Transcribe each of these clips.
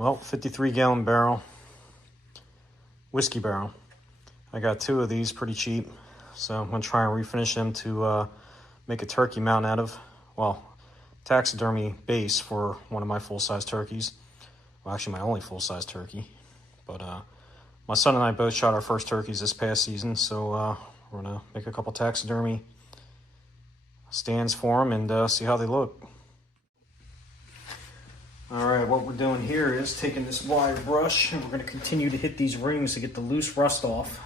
Well, 53-gallon barrel, whiskey barrel. I got 2 of these pretty cheap, so I'm going to try and refinish them to make a turkey mount out of, well, taxidermy base for one of my full-size turkeys. Well, actually my only full-size turkey. But my son and I both shot our first turkeys this past season, so we're going to make a couple taxidermy stands for them and see how they look. Alright, what we're doing here is taking this wire brush and we're going to continue to hit these rings to get the loose rust off.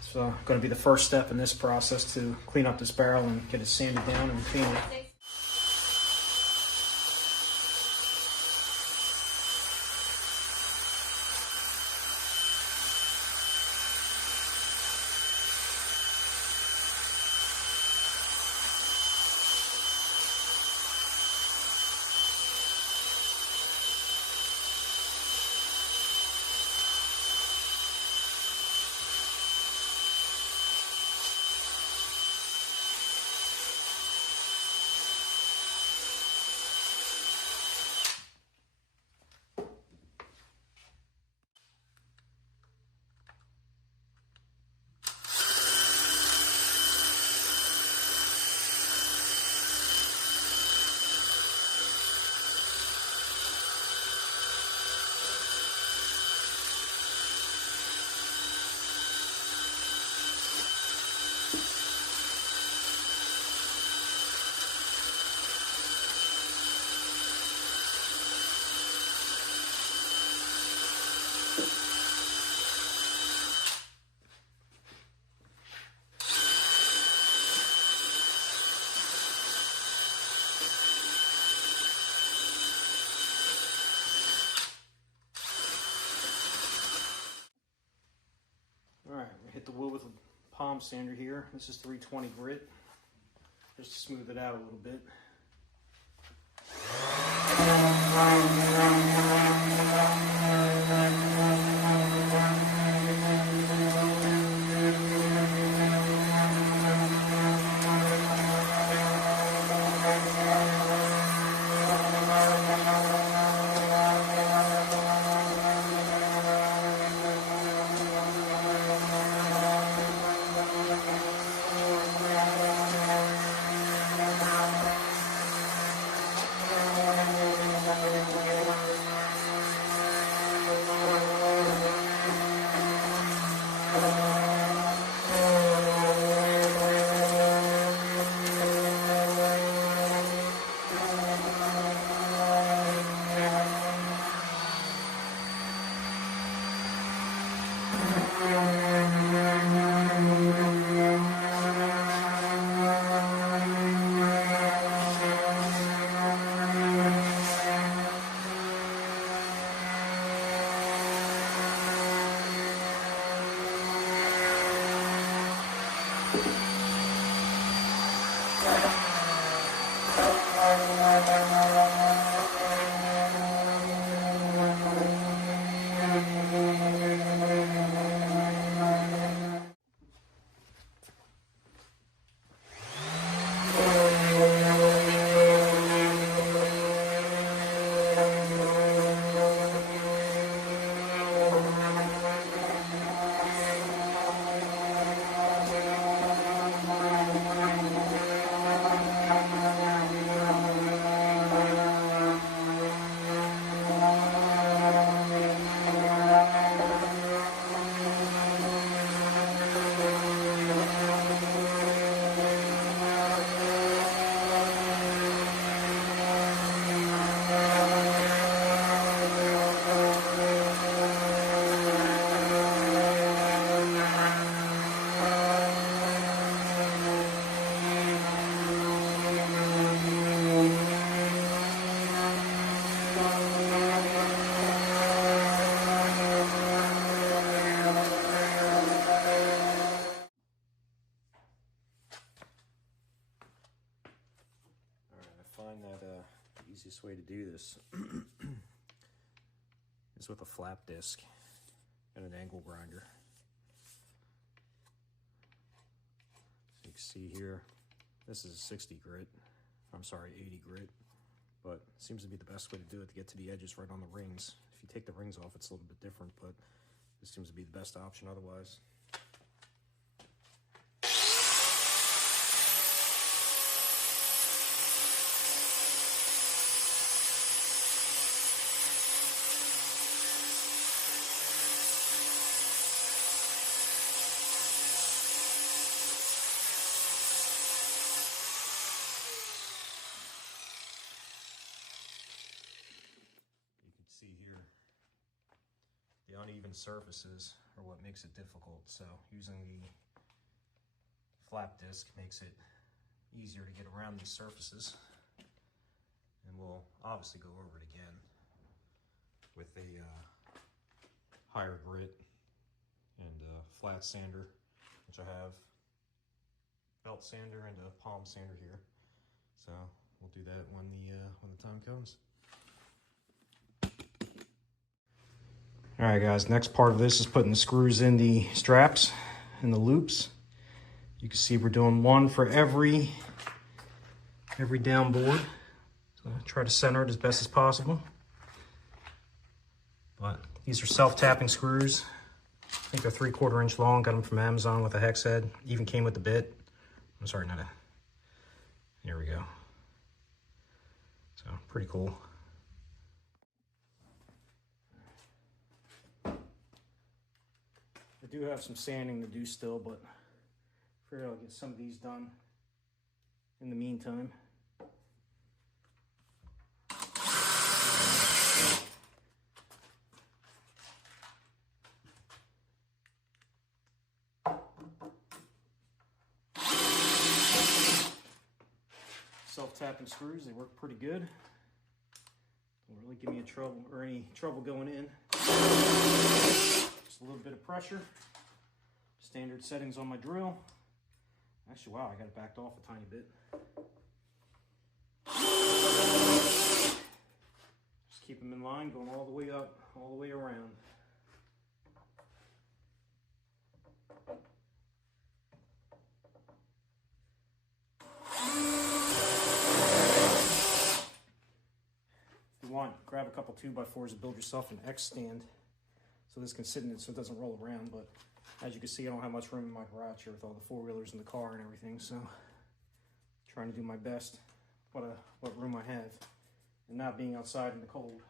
It's going to be the first step in this process to clean up this barrel and get it sanded down and painted. Alright, hit the wood with a palm sander here. This is 320 grit, just to smooth it out a little bit. The easiest way to do this is with a flap disc and an angle grinder. So you can see here, this is a 60 grit, I'm sorry, 80 grit. but it seems to be the best way to do it, to get to the edges right on the rings. If you take the rings off, it's a little bit different, but this seems to be the best option otherwise. See here, the uneven surfaces are what makes it difficult. So using the flap disc makes it easier to get around these surfaces. And we'll obviously go over it again with a higher grit and a flat sander, which I have, belt sander and a palm sander here. So we'll do that when the time comes. All right, guys, next part of this is putting the screws in the straps and the loops. You can see we're doing one for every down board. So try to center it as best as possible. But these are self-tapping screws. I think they're 3/4 inch long. Got them from Amazon with a hex head. Even came with the bit. I'm sorry, not a. Here we go. So pretty cool. I do have some sanding to do still, but I figure I'll get some of these done in the meantime. Self-tapping screws, they work pretty good. Don't really give me any trouble going in. Just a little bit of pressure. Standard settings on my drill. Actually, wow, I got it backed off a tiny bit. Just keep them in line, going all the way up, all the way around. If you want, grab a couple 2x4s and build yourself an X stand. So this can sit in it so it doesn't roll around, but as you can see, I don't have much room in my garage here with all the four-wheelers in the car and everything, so trying to do my best what room I have and not being outside in the cold.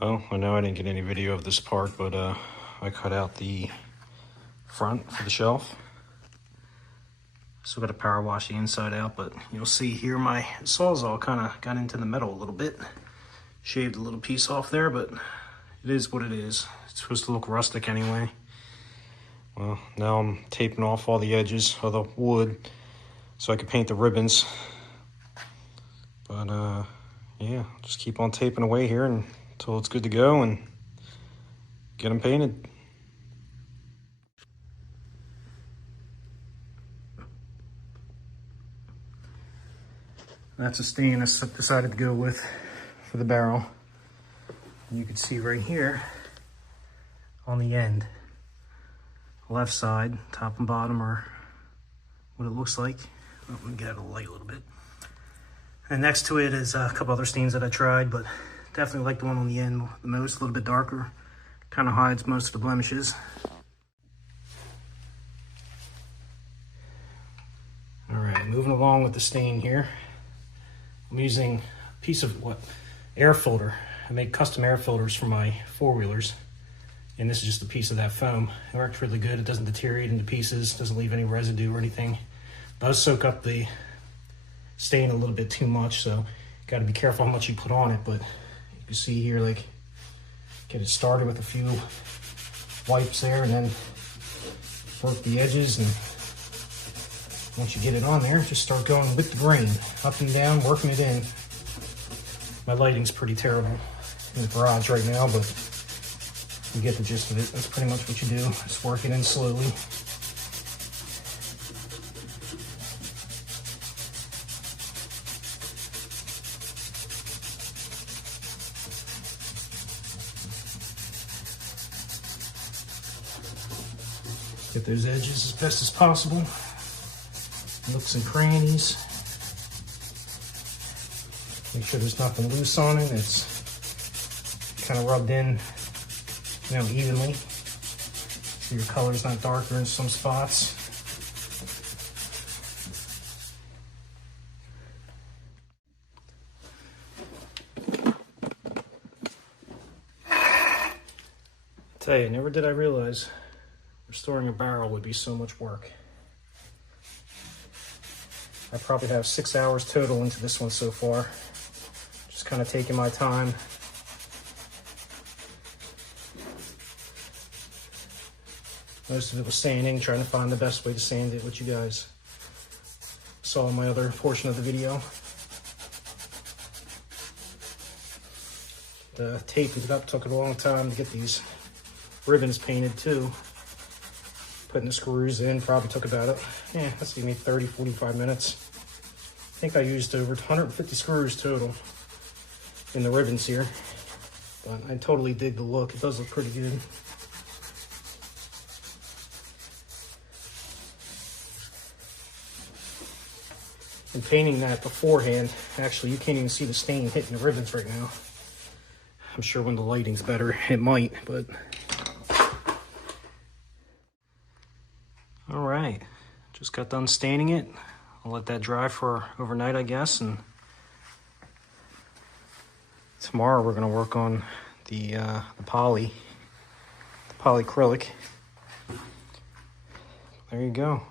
Well, I know I didn't get any video of this part, but I cut out the front for the shelf. Still got to power wash the inside out, but you'll see here my Sawzall kind of got into the metal a little bit. Shaved a little piece off there, but it is what it is. It's supposed to look rustic anyway. Well, now I'm taping off all the edges of the wood so I can paint the ribbons. But yeah, just keep on taping away here until it's good to go and get them painted. That's a stain I decided to go with for the barrel. And you can see right here on the end, left side, top and bottom are what it looks like. Oh, let me get out of the light a little bit. And next to it is a couple other stains that I tried, but definitely like the one on the end the most, a little bit darker. Kind of hides most of the blemishes. All right, moving along with the stain here. I'm using a piece of air filter. I make custom air filters for my four-wheelers. And this is just a piece of that foam. It works really good. It doesn't deteriorate into pieces, doesn't leave any residue or anything. It does soak up the stain a little bit too much, so got to be careful how much you put on it. But you can see here, like, get it started with a few wipes there and then work the edges. And once you get it on there, just start going with the grain, up and down, working it in. My lighting's pretty terrible in the garage right now, but you get the gist of it. That's pretty much what you do. Just work it in slowly. Get those edges as best as possible. Nooks and crannies. Make sure there's nothing loose on it. It's kind of rubbed in, evenly. So your color's not darker in some spots. I tell you, never did I realize restoring a barrel would be so much work. I probably have 6 hours total into this one so far. Just kind of taking my time. Most of it was sanding, trying to find the best way to sand it, which you guys saw in my other portion of the video. The tape it up took a long time to get these ribbons painted too. Putting the screws in probably took about, let's see, maybe 30, 45 minutes. I think I used over 150 screws total in the ribbons here. But I totally dig the look. It does look pretty good. And painting that beforehand, actually you can't even see the stain hitting the ribbons right now. I'm sure when the lighting's better, it might, but. All right, just got done staining it. I'll let that dry for overnight, I guess, and tomorrow we're gonna work on the polyacrylic. There you go.